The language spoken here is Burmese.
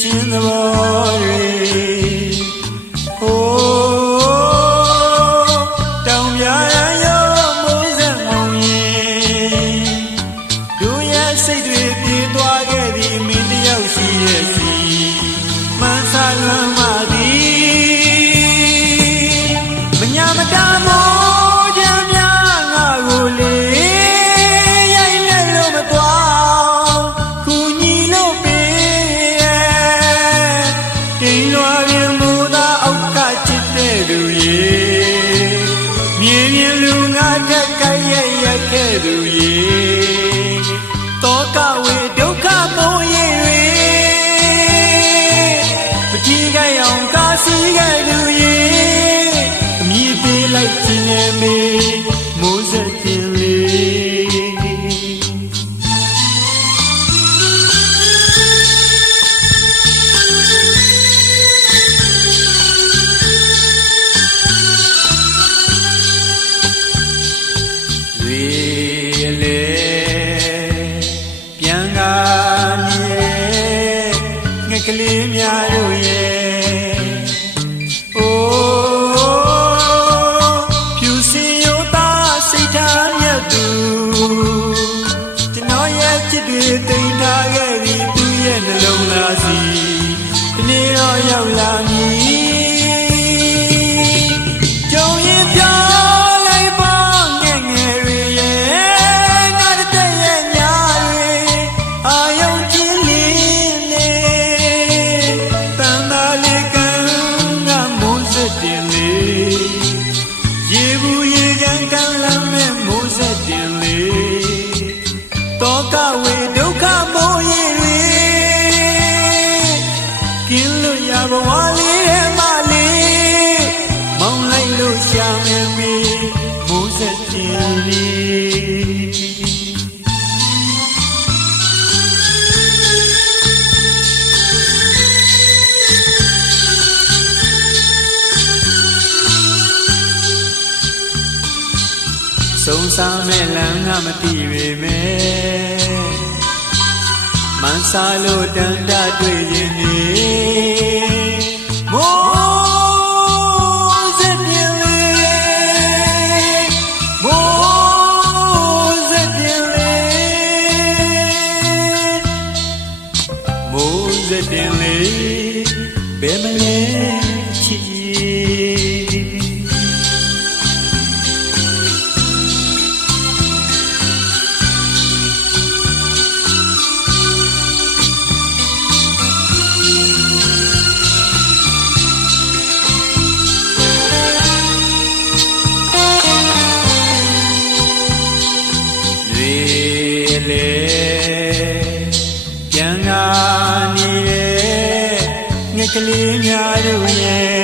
ချင်းသဘောတွေဟိုးတောင်ပြရရောမိုးစက်ငုံရင်တို့ရဲ့စိတ်တွေပြေးသွားခဲ့သည်မင်းတယောက်ရှိရဲ့စီမှန်ဆလွမ်းမှသည်မညာမတားမို့ကြမ်းများငါကိုလေရိုက်လက်လို့မသွားခုညီလို့ပေးတိမ်လွာပြင်မူသာအောက်ကချစ်တဲ့သူရေမြေပြင်လူငါထက်ကြိုက်ရက်ခဲ့သူရေတောကဝေဒုက္ခမိုးရေပတိကရောင်ကားစီခဲ့သူရေအမြည်ပေးလိုက်ခြင်းနဲ့မေမိုးစက်တင်ပြန်ကနေငှက်ကလေးများတို့ရဲ့အိုးဖြူစင်ရိုးသားစိတ်ထားမြတ်သူကျွန်တော်ရဲ့ချစ်တွေတိမ်ထားခဲ့သည်သူရဲ့နှလုံးသားစီဒီနေ့တော့ရောက်လာမည်ကြုံရင်ပြောရေဘူးရေချမ်းကမ်းလမ်းမဲ့မိုးစက်တင်လေတောကဝေဒုက္ခမိုးရေတွေကင်းလို့ရဘဝလေးထဲမှာလေးမောင်းလိုက်လို့ရှာမယ်မေမိုးစက်တင်လေဆုံးစားမဲ့လမ်းကမသိပေမဲ့မန်းစားလို့တန်တတွေ့ခြင်းနေမိုးစက်ပြင်လေမိုးစက်ပြင်လေမိုးစက်ပြင်လေဘယ်မလဲချစ်ပြန်လာနေတဲ့ငှက်ကလေးများတို့ရဲ့